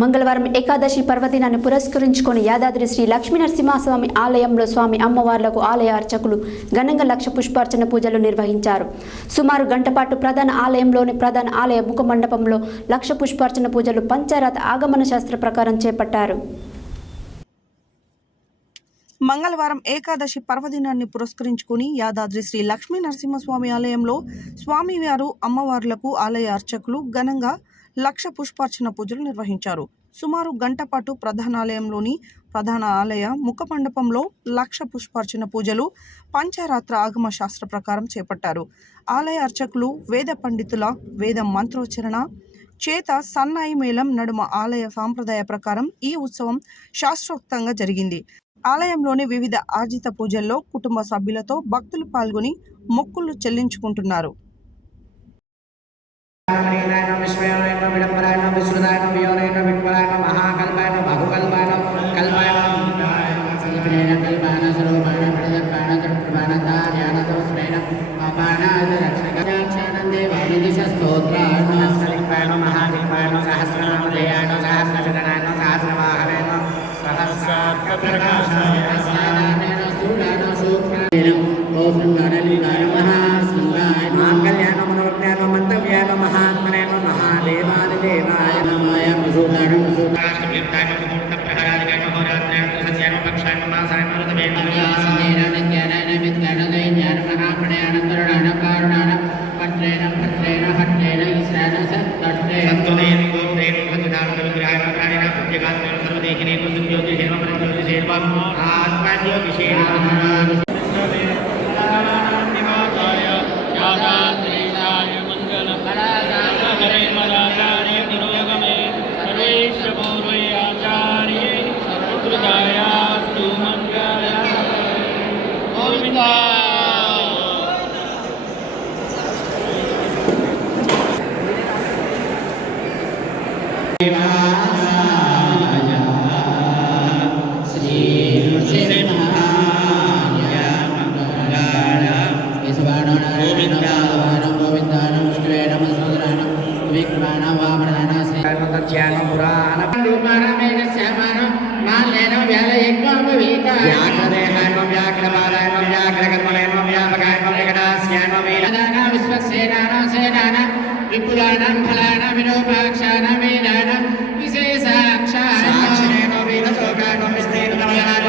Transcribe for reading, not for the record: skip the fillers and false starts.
మంగళవారం ఏకాదశి పర్వదినాన్ని పురస్కరించుకొని యాదాద్రి శ్రీ లక్ష్మీనరసింహస్వామి ఆలయంలో స్వామి అమ్మవార్లకు ఆలయ అర్చకులు ఘనంగా లక్ష పుష్పార్చన పూజలు నిర్వహించారు. సుమారు గంట పాటు ప్రధాన ఆలయంలోని ప్రధాన ఆలయ ముఖ మండపంలో లక్ష పుష్పార్చన పూజలు పంచారాత ఆగమన శాస్త్ర ప్రకారం చేపట్టారు. మంగళవారం ఏకాదశి పర్వదినాన్ని పురస్కరించుకుని యాదాద్రి శ్రీ లక్ష్మీనరసింహస్వామి ఆలయంలో స్వామివారు అమ్మవార్లకు ఆలయ అర్చకులు ఘనంగా లక్ష పుష్పార్చన పూజలు నిర్వహించారు. సుమారు గంట పాటు ప్రధానాలయంలోని ప్రధాన ఆలయ ముఖ మండపంలో లక్ష పుష్పార్చన పూజలు పంచారాత్ర ఆగమ శాస్త్ర ప్రకారం చేపట్టారు. ఆలయ అర్చకులు వేద పండితుల వేద మంత్రోచ్చరణ చేత సన్నాయి మేళం నడుమ ఆలయ సాంప్రదాయ ప్రకారం ఈ ఉత్సవం శాస్త్రోక్తంగా జరిగింది. ఆలయంలోని వివిధ ఆర్జిత పూజల్లో కుటుంబ సభ్యులతో భక్తులు పాల్గొని మొక్కులు చెల్లించుకుంటున్నారు. విపులానాం ఫల